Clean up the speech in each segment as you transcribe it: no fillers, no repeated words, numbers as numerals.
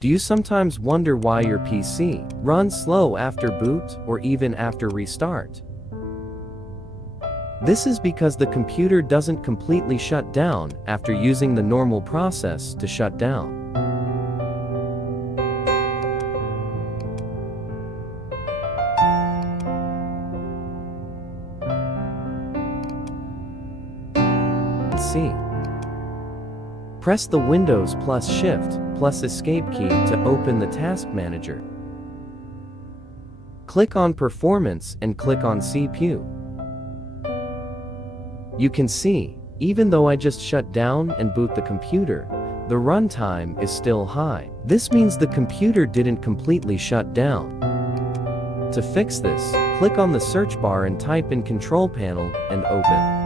Do you sometimes wonder why your PC runs slow after boot or even after restart? This is because the computer doesn't completely shut down after using the normal process to shut down. C. Press the Windows plus Shift plus Escape key to open the Task Manager. Click on Performance and click on CPU. You can see, even though I just shut down and boot the computer, the runtime is still high. This means the computer didn't completely shut down. To fix this, click on the search bar and type in Control Panel and open.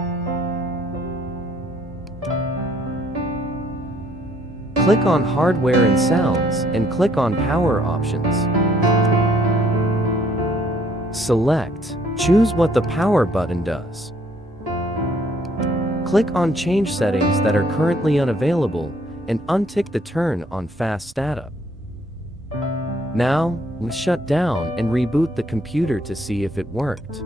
Click on Hardware and Sounds and click on Power Options. Select, choose what the power button does. Click on Change Settings that are currently unavailable and untick the Turn on Fast Startup. Now, let's shut down and reboot the computer to see if it worked.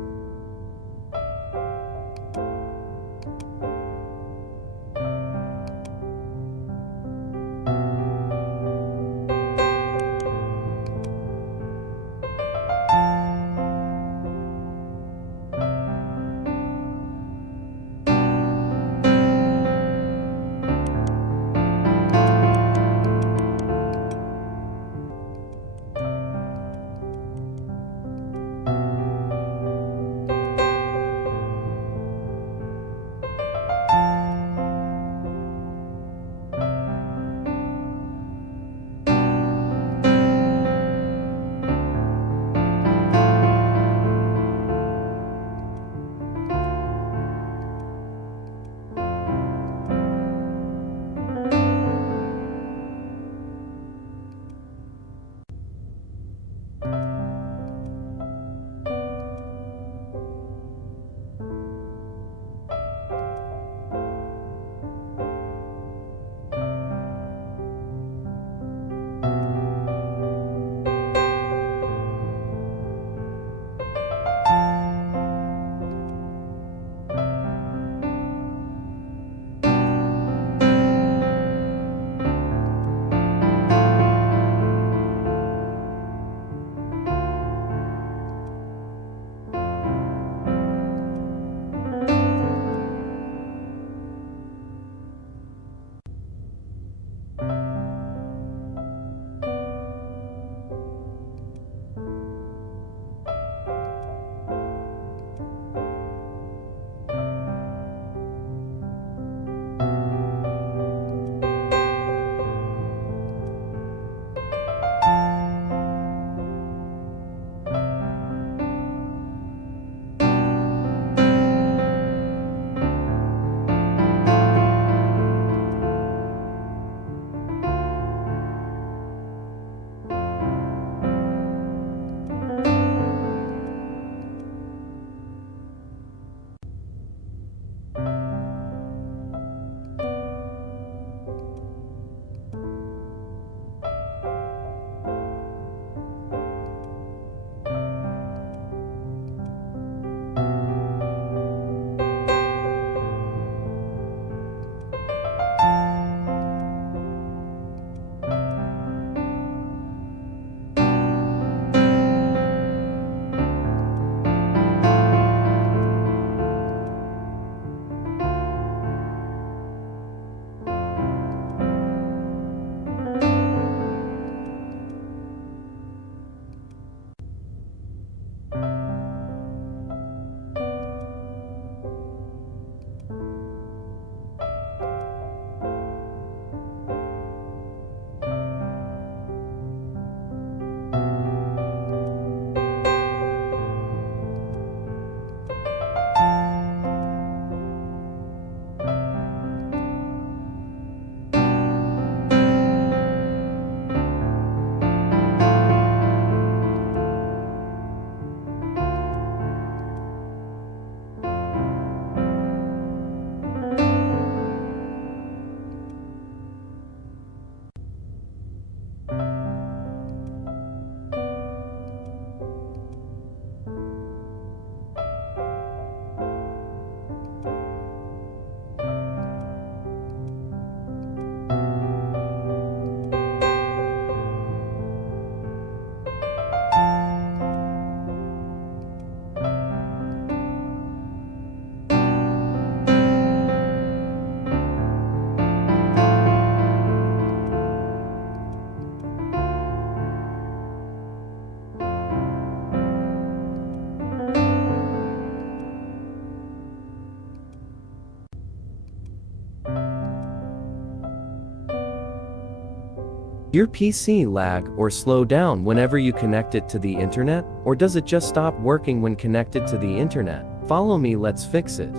Your PC lag or slow down whenever you connect it to the internet, or does it just stop working when connected to the internet? Follow me, let's fix it.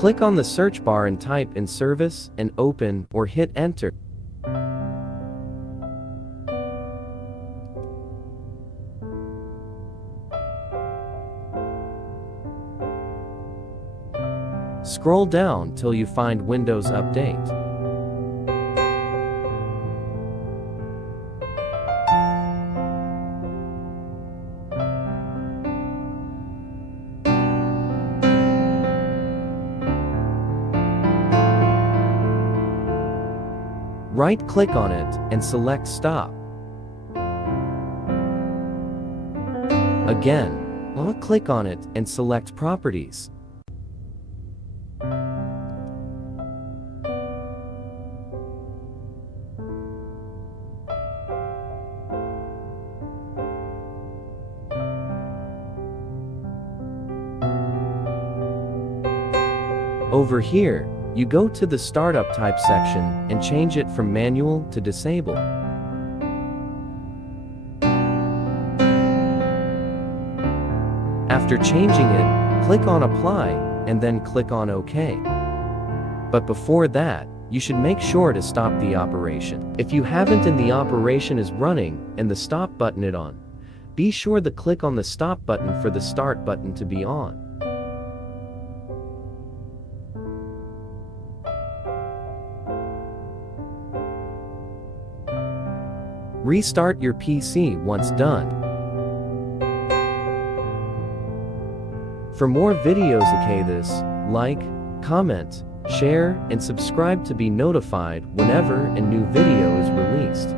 Click on the search bar and type in service and open or hit enter. Scroll down till you find Windows Update. Right-click on it and select Stop. Again, click on it and select Properties. Over here, you go to the Startup Type section and change it from Manual to Disable. After changing it, click on Apply and then click on OK. But before that, you should make sure to stop the operation. If you haven't and the operation is running and the stop button is on, be sure to click on the stop button for the start button to be on. Restart your PC once done. For more videos like this, like, comment, share, and subscribe to be notified whenever a new video is released.